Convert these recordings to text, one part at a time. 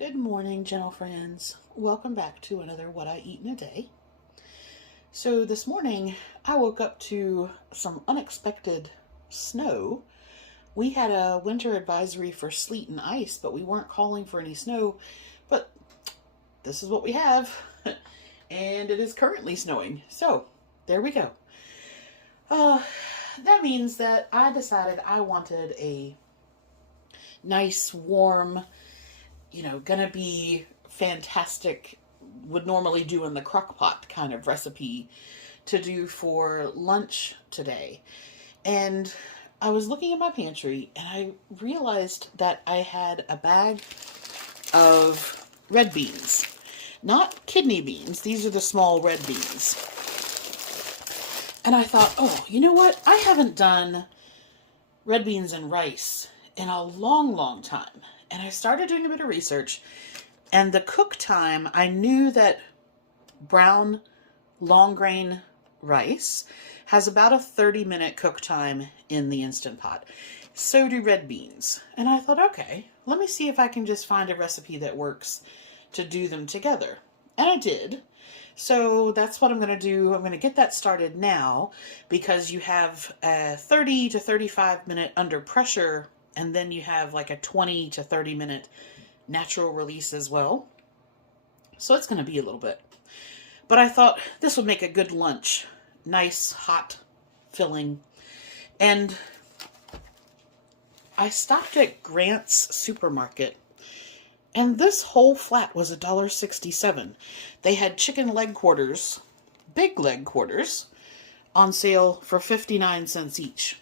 Good morning, gentle friends. Welcome back to another What I Eat in a Day. So this morning, I woke up to some unexpected snow. We had a winter advisory for sleet and ice, but we weren't calling for any snow. But this is what we have, and it is currently snowing. So there we go. That means that I decided I wanted a nice, warm, gonna be fantastic, would normally do in the crock pot kind of recipe to do for lunch today. And I was looking at my pantry and I realized that I had a bag of red beans. Not kidney beans, these are the small red beans. And I thought, oh, you know what? I haven't done red beans and rice in a long, long time. And I started doing a bit of research, and the cook time, I knew that brown long grain rice has about a 30-minute cook time in the Instant Pot. So do red beans. And I thought, okay, let me see if I can just find a recipe that works to do them together. And I did. So that's what I'm going to do. I'm going to get that started now because you have a 30 to 35 minute under pressure, and then you have like a 20 to 30 minute natural release as well. So it's going to be a little bit. But I thought this would make a good lunch. Nice, hot, filling. And I stopped at Grant's Supermarket, and this whole flat was $1.67. They had chicken leg quarters, big leg quarters, on sale for 59 cents each.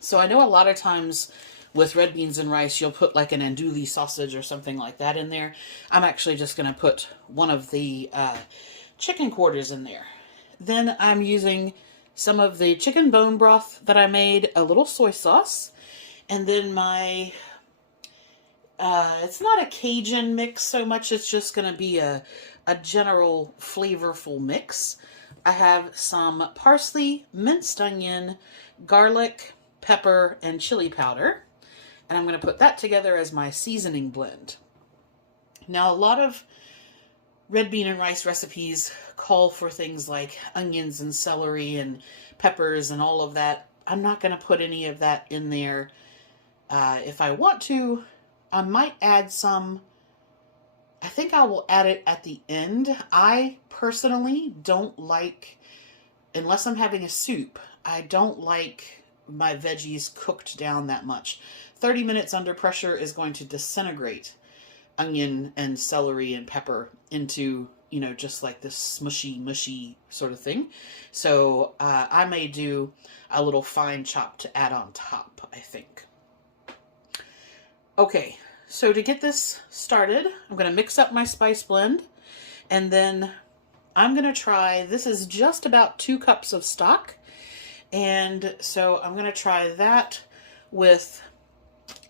So I know a lot of times with red beans and rice, you'll put like an andouille sausage or something like that in there. I'm actually just going to put one of the chicken quarters in there. Then I'm using some of the chicken bone broth that I made, a little soy sauce, and then my, it's not a Cajun mix so much, it's just going to be a general flavorful mix. I have some parsley, minced onion, garlic, pepper, and chili powder. And I'm going to put that together as my seasoning blend. Now, a lot of red bean and rice recipes call for things like onions and celery and peppers and all of that. I'm not going to put any of that in there. If I want to, I might add some. I think I will add it at the end. I personally don't like, unless I'm having a soup, I don't like my veggies cooked down that much. 30 minutes under pressure is going to disintegrate onion and celery and pepper into, just like this smushy, mushy sort of thing. So I may do a little fine chop to add on top, I think. Okay, so to get this started, I'm going to mix up my spice blend, and then I'm going to try, this is just about 2 cups of stock. And so I'm going to try that with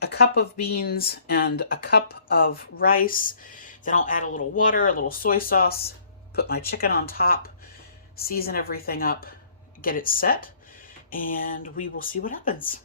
a cup of beans and a cup of rice. Then I'll add a little water, a little soy sauce, put my chicken on top, season everything up, get it set, and we will see what happens.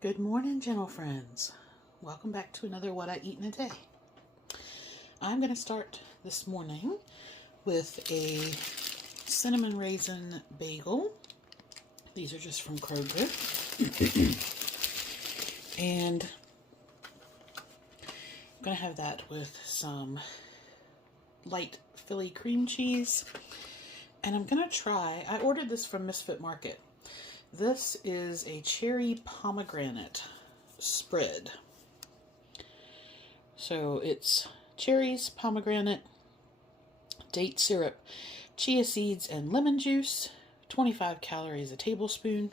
Good morning, gentle friends. Welcome back to another What I Eat in a Day. I'm going to start this morning with a cinnamon raisin bagel. These are just from Kroger. And I'm going to have that with some light Philly cream cheese. And I'm going to try, I ordered this from Misfit Market. This is a cherry pomegranate spread. So it's cherries, pomegranate, date syrup, chia seeds, and lemon juice. 25 calories a tablespoon.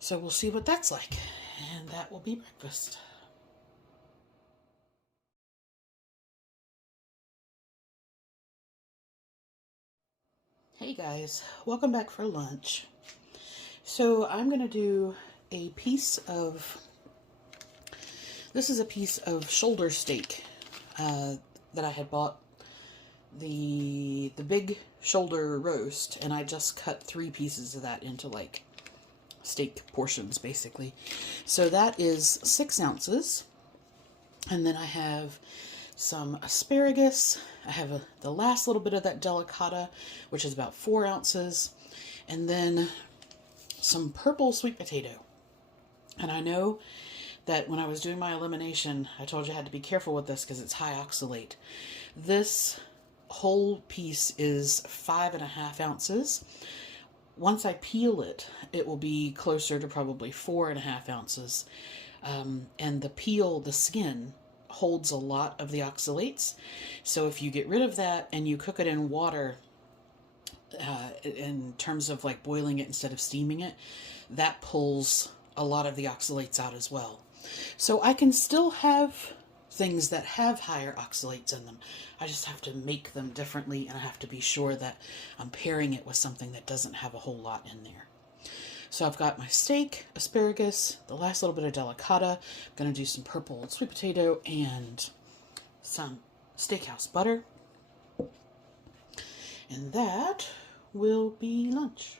So we'll see what that's like. And that will be breakfast. Hey guys, welcome back for lunch. So I'm going to do a piece of, this is a piece of shoulder steak that I had bought, the big shoulder roast, and I just cut 3 pieces of that into like steak portions basically. So that is 6 ounces. And then I have some asparagus. I have the last little bit of that delicata, which is about 4 ounces. And then some purple sweet potato. And I know that when I was doing my elimination, I told you I had to be careful with this because it's high oxalate. This whole piece is 5.5 ounces. Once I peel it, it will be closer to probably 4.5 ounces. And the peel, the skin, holds a lot of the oxalates. So if you get rid of that and you cook it in water, in terms of like boiling it instead of steaming it, that pulls a lot of the oxalates out as well. So I can still have things that have higher oxalates in them. I just have to make them differently, and I have to be sure that I'm pairing it with something that doesn't have a whole lot in there. So I've got my steak, asparagus, the last little bit of delicata. I'm going to do some purple sweet potato and some steakhouse butter. And that will be lunch.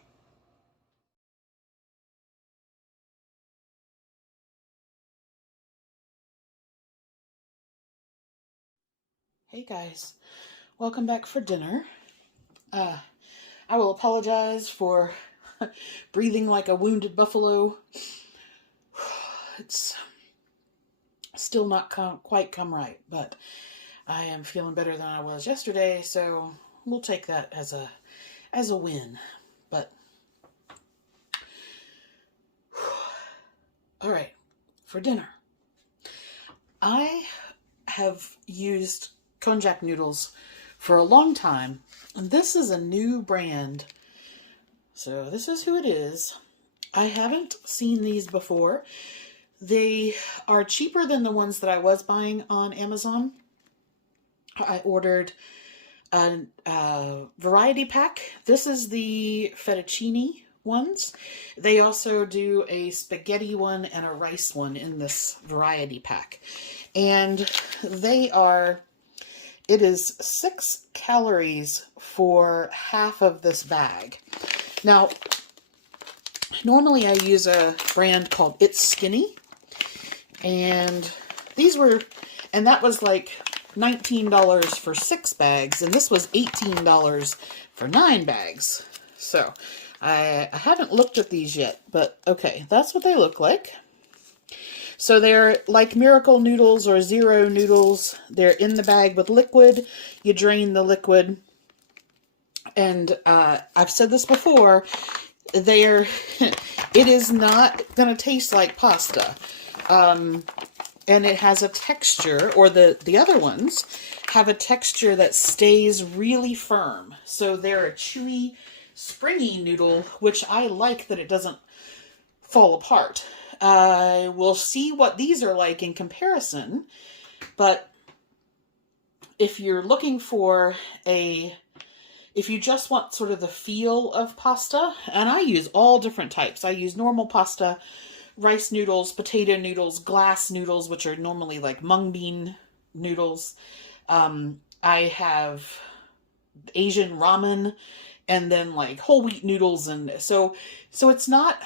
Hey guys, welcome back for dinner. I will apologize for breathing like a wounded buffalo. It's still not quite come right, but I am feeling better than I was yesterday, so we'll take that as a win. But all right, for dinner, I have used konjac noodles for a long time, and this is a new brand, so this is who it is. I haven't seen these before. They are cheaper than the ones that I was buying on Amazon. I ordered a variety pack. This is the fettuccine ones. They also do a spaghetti one and a rice one in this variety pack, and they are, it is 6 calories for half of this bag. Now, normally I use a brand called It's Skinny, and these were, and that was like $19 for 6 bags, and this was $18 for 9 bags. So I haven't looked at these yet, but okay, that's what they look like. So they're like Miracle Noodles or Zero Noodles. They're in the bag with liquid. You drain the liquid. And I've said this before, it is not going to taste like pasta. And it has a texture, or the other ones have a texture that stays really firm. So they're a chewy, springy noodle, which I like that it doesn't fall apart. We'll see what these are like in comparison, but if you're looking for if you just want sort of the feel of pasta, and I use all different types. I use normal pasta, rice noodles, potato noodles, glass noodles, which are normally like mung bean noodles. I have Asian ramen, and then like whole wheat noodles, and so it's not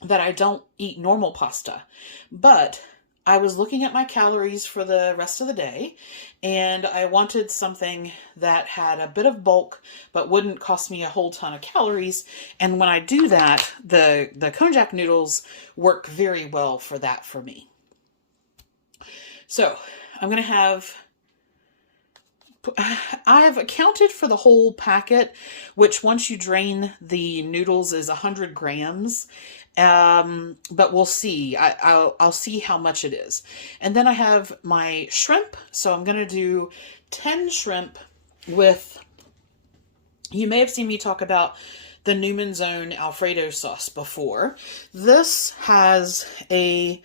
that I don't eat normal pasta, but I was looking at my calories for the rest of the day, and I wanted something that had a bit of bulk but wouldn't cost me a whole ton of calories. And when I do that, the konjac noodles work very well for that for me. So I'm going to have, I've accounted for the whole packet, which once you drain the noodles is 100 grams. But we'll see. I'll see how much it is. And then I have my shrimp. So I'm going to do 10 shrimp with, you may have seen me talk about the Newman's Own Alfredo sauce before. This has a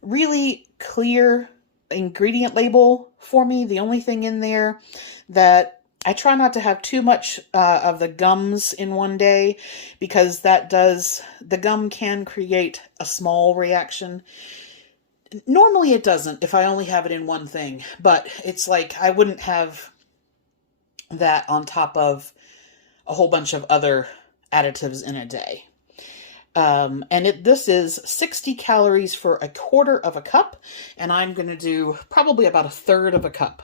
really clear ingredient label for me. The only thing in there that I try not to have too much of the gums in one day because the gum can create a small reaction. Normally it doesn't if I only have it in one thing, but it's like I wouldn't have that on top of a whole bunch of other additives in a day. This is 60 calories for a quarter of a cup, and I'm going to do probably about a third of a cup.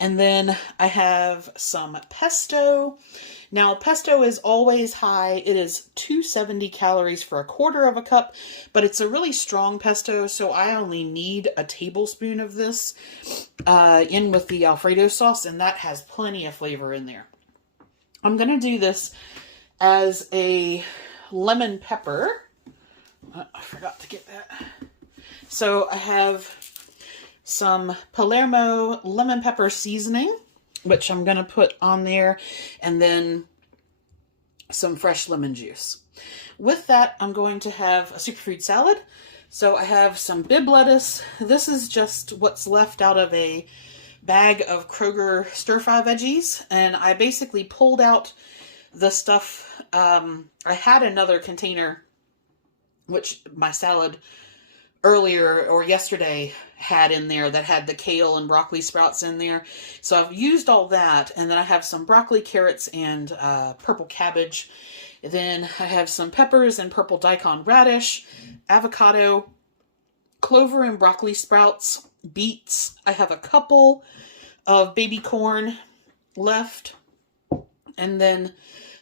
And then I have some pesto. Now, pesto is always high. It is 270 calories for a quarter of a cup, but it's a really strong pesto, so I only need a tablespoon of this in with the Alfredo sauce, and that has plenty of flavor in there. I'm going to do this as a lemon pepper. I forgot to get that. So I have some Palermo lemon pepper seasoning, which I'm going to put on there, and then some fresh lemon juice. With that, I'm going to have a superfood salad. So I have some Bib lettuce. This is just what's left out of a bag of Kroger stir-fry veggies, and I basically pulled out the stuff. I had another container, which my salad earlier or yesterday had in there, that had the kale and broccoli sprouts in there. So I've used all that, and then I have some broccoli, carrots, and purple cabbage. Then I have some peppers and purple daikon radish, avocado, clover and broccoli sprouts, beets. I have a couple of baby corn left. And then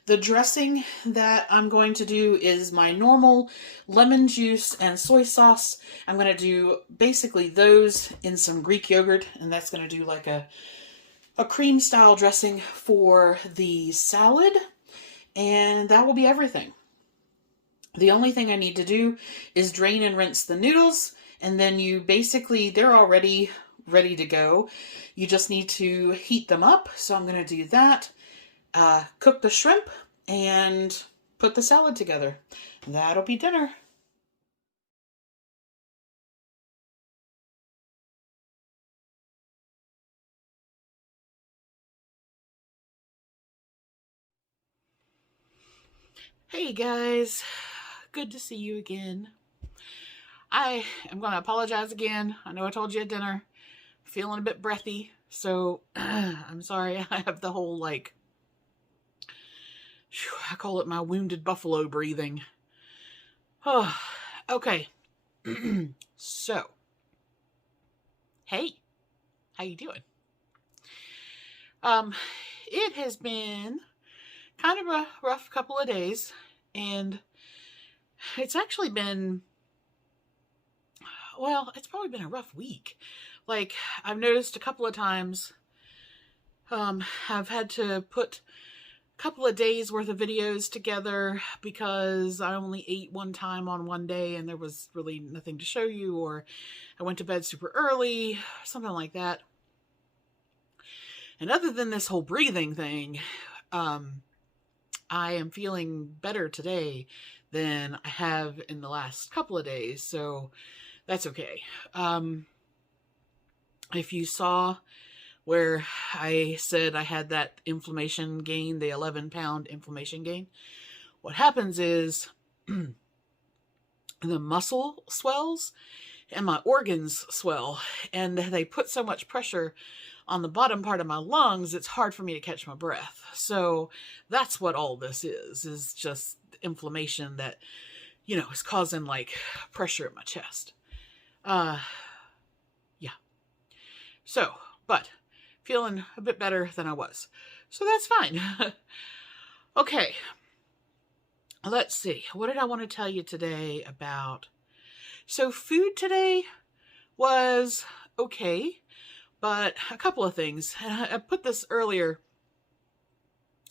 the dressing that I'm going to do is my normal lemon juice and soy sauce. I'm going to do basically those in some Greek yogurt, and that's going to do like a cream style dressing for the salad, and that will be everything. The only thing I need to do is drain and rinse the noodles, and then they're already ready to go. You just need to heat them up, so I'm going to do that. Cook the shrimp and put the salad together. That'll be dinner. Hey guys, good to see you again. I am going to apologize again. I know I told you at dinner, feeling a bit breathy, so I'm sorry. I have the whole I call it my wounded buffalo breathing. Oh, okay. So, hey, how you doing? It has been kind of a rough couple of days, and it's actually been, it's probably been a rough week. I've noticed a couple of times, I've had to put couple of days worth of videos together because I only ate one time on one day and there was really nothing to show you, or I went to bed super early, something like that. And other than this whole breathing thing, I am feeling better today than I have in the last couple of days, so that's okay. If you saw where I said I had that inflammation gain, the 11-pound inflammation gain, what happens is the muscle swells and my organs swell, and they put so much pressure on the bottom part of my lungs, it's hard for me to catch my breath. So that's what all this is just inflammation that, is causing pressure in my chest. Yeah. So, but feeling a bit better than I was. So that's fine. Okay. Let's see. What did I want to tell you today about? So food today was okay, but a couple of things. I put this earlier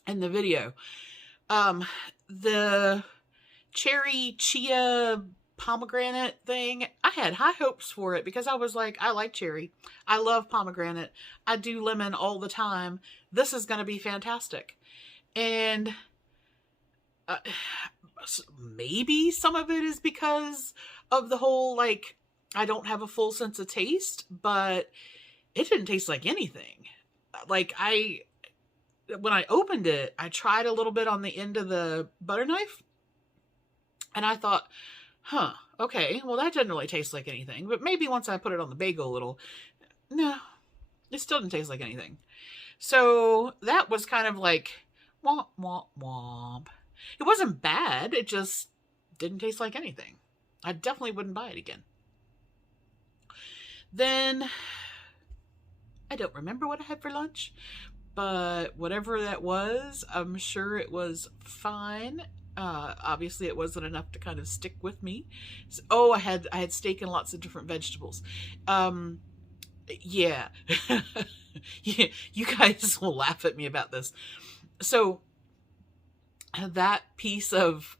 in the video. The cherry chia pomegranate thing, I had high hopes for it because I was like, I like cherry. I love pomegranate. I do lemon all the time. This is going to be fantastic. And maybe some of it is because of the whole, I don't have a full sense of taste, but it didn't taste like anything. when I opened it, I tried a little bit on the end of the butter knife, and I thought, huh, okay, well, that doesn't really taste like anything, but maybe once I put it on the bagel a little, no, it still didn't taste like anything. So that was kind of like, womp, womp, womp. It wasn't bad, it just didn't taste like anything. I definitely wouldn't buy it again. Then, I don't remember what I had for lunch, but whatever that was, I'm sure it was fine. Obviously it wasn't enough to kind of stick with me. So, I had steak and lots of different vegetables. Yeah. Yeah, you guys will laugh at me about this. So that piece of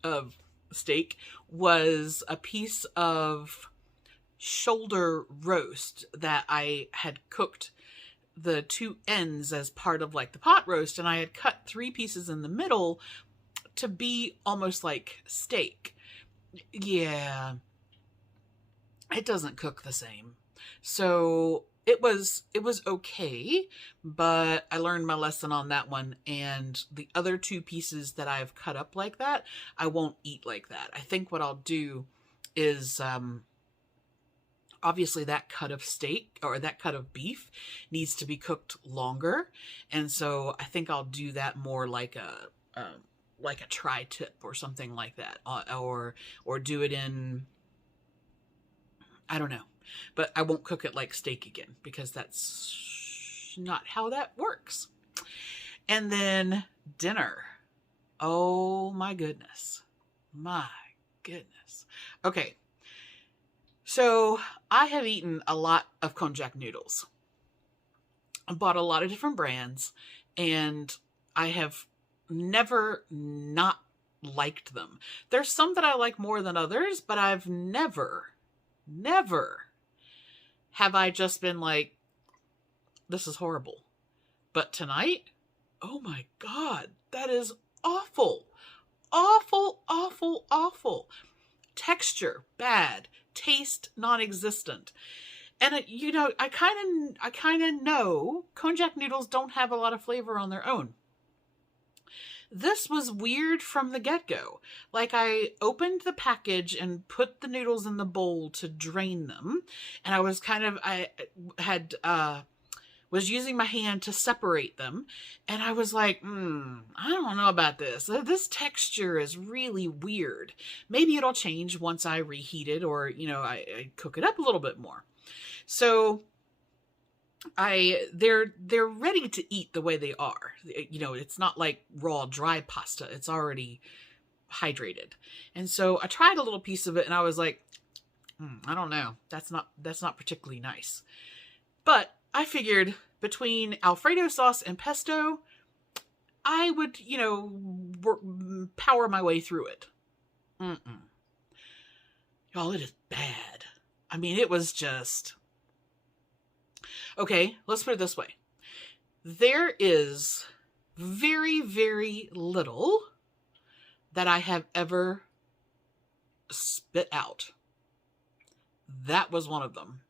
steak was a piece of shoulder roast that I had cooked the two ends as part of like the pot roast, and I had cut 3 pieces in the middle to be almost like steak. Yeah, it doesn't cook the same. So it was okay, but I learned my lesson on that one, and the other 2 pieces that I've cut up like that, I won't eat like that. I think what I'll do is obviously that cut of steak or that cut of beef needs to be cooked longer, and so I think I'll do that more like a tri-tip or something like that, or do it in, I don't know, but I won't cook it like steak again because that's not how that works. And then dinner. Oh my goodness. My goodness. Okay. So I have eaten a lot of konjac noodles. I bought a lot of different brands, and I have never not liked them. There's some that I like more than others, but I've never have I just been like, this is horrible. But tonight, oh my God, that is awful. Awful, awful, awful. Texture, bad. Taste, non-existent. And I kind of know konjac noodles don't have a lot of flavor on their own. This was weird from the get-go. Like, I opened the package and put the noodles in the bowl to drain them, and I was was using my hand to separate them, and I was like, I don't know about this. This texture is really weird. Maybe it'll change once I reheat it, or, I cook it up a little bit more. So they're ready to eat the way they are. It's not like raw dry pasta. It's already hydrated. And so I tried a little piece of it, and I was like, I don't know. That's not particularly nice. But I figured between Alfredo sauce and pesto, I would, power my way through it. Y'all, it is bad. I mean, it was just... Okay, let's put it this way. There is very, very little that I have ever spit out. That was one of them.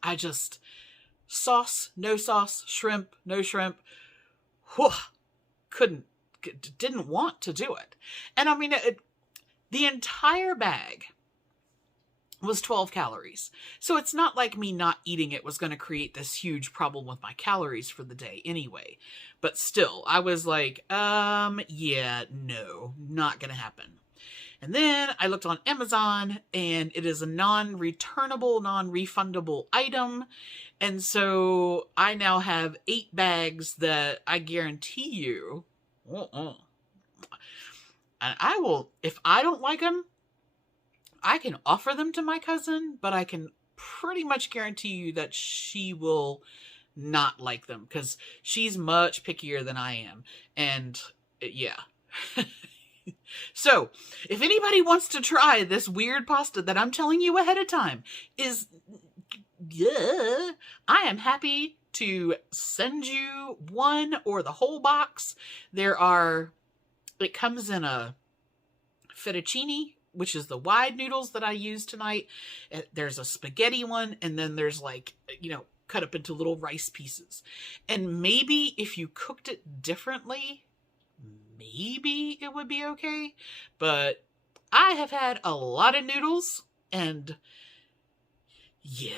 I just... Sauce, no sauce, shrimp, no shrimp. Whew, didn't want to do it. And I mean, the entire bag was 12 calories. So it's not like me not eating it was going to create this huge problem with my calories for the day anyway. But still, I was like, yeah, no, not going to happen. And then I looked on Amazon, and it is a non-returnable, non-refundable item. And so I now have 8 bags that I guarantee you, and I will, if I don't like them, I can offer them to my cousin, but I can pretty much guarantee you that she will not like them because she's much pickier than I am. And yeah. So if anybody wants to try this weird pasta that I'm telling you ahead of time I am happy to send you one or the whole box. It comes in a fettuccine, which is the wide noodles that I used tonight. There's a spaghetti one, and then there's cut up into little rice pieces. And maybe if you cooked it differently, maybe it would be okay. But I have had a lot of noodles, and yeah,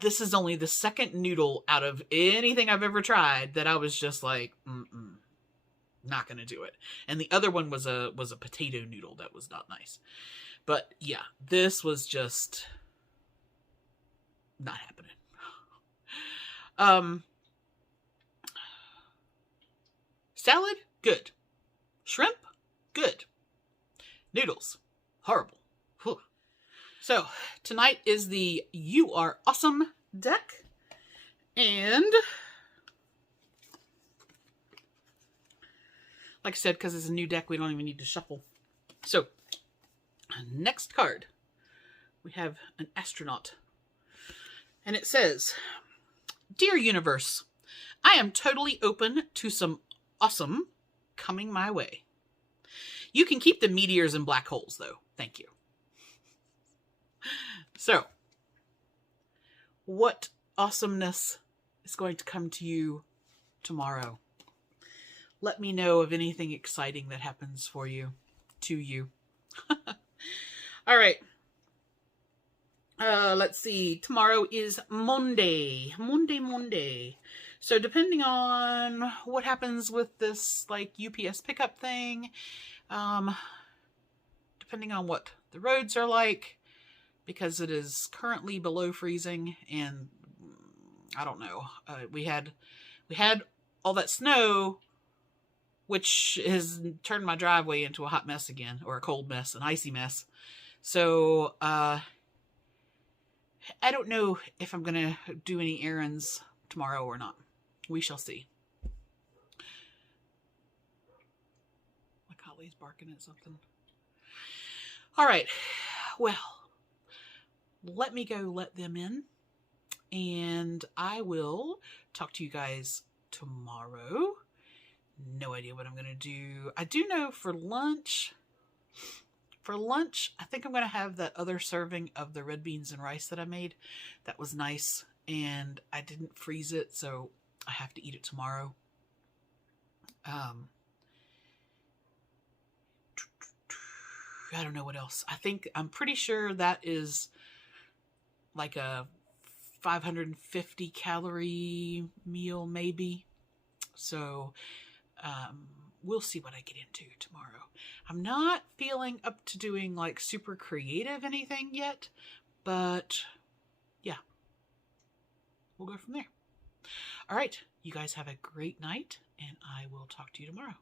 this is only the second noodle out of anything I've ever tried that I was just like, not gonna do it. And the other one was a potato noodle that was not nice. But yeah, this was just not happening. Salad, good. Shrimp, good. Noodles, horrible. Whew. So tonight is the You Are Awesome deck, and like I said, because it's a new deck, we don't even need to shuffle. So next card, we have an astronaut, and it says, "Dear Universe, I am totally open to some awesome coming my way. You can keep the meteors and black holes, though. Thank you." So, what awesomeness is going to come to you tomorrow? Let me know of anything exciting that happens for you, to you. All right. Let's see. Tomorrow is Monday. Monday. So depending on what happens with this like UPS pickup thing, depending on what the roads are like, because it is currently below freezing, and I don't know. We had all that snow, which has turned my driveway into a hot mess again, or a cold mess, an icy mess. So I don't know if I'm gonna do any errands tomorrow or not. We shall see. My collie's barking at something. All right. Well, let me go let them in, and I will talk to you guys tomorrow. No idea what I'm going to do. I do know for lunch, I think I'm going to have that other serving of the red beans and rice that I made. That was nice, and I didn't freeze it, so I have to eat it tomorrow. I don't know what else. I'm pretty sure that is like a 550 calorie meal, maybe. So we'll see what I get into tomorrow. I'm not feeling up to doing like super creative anything yet, but yeah, we'll go from there. All right, you guys have a great night, and I will talk to you tomorrow.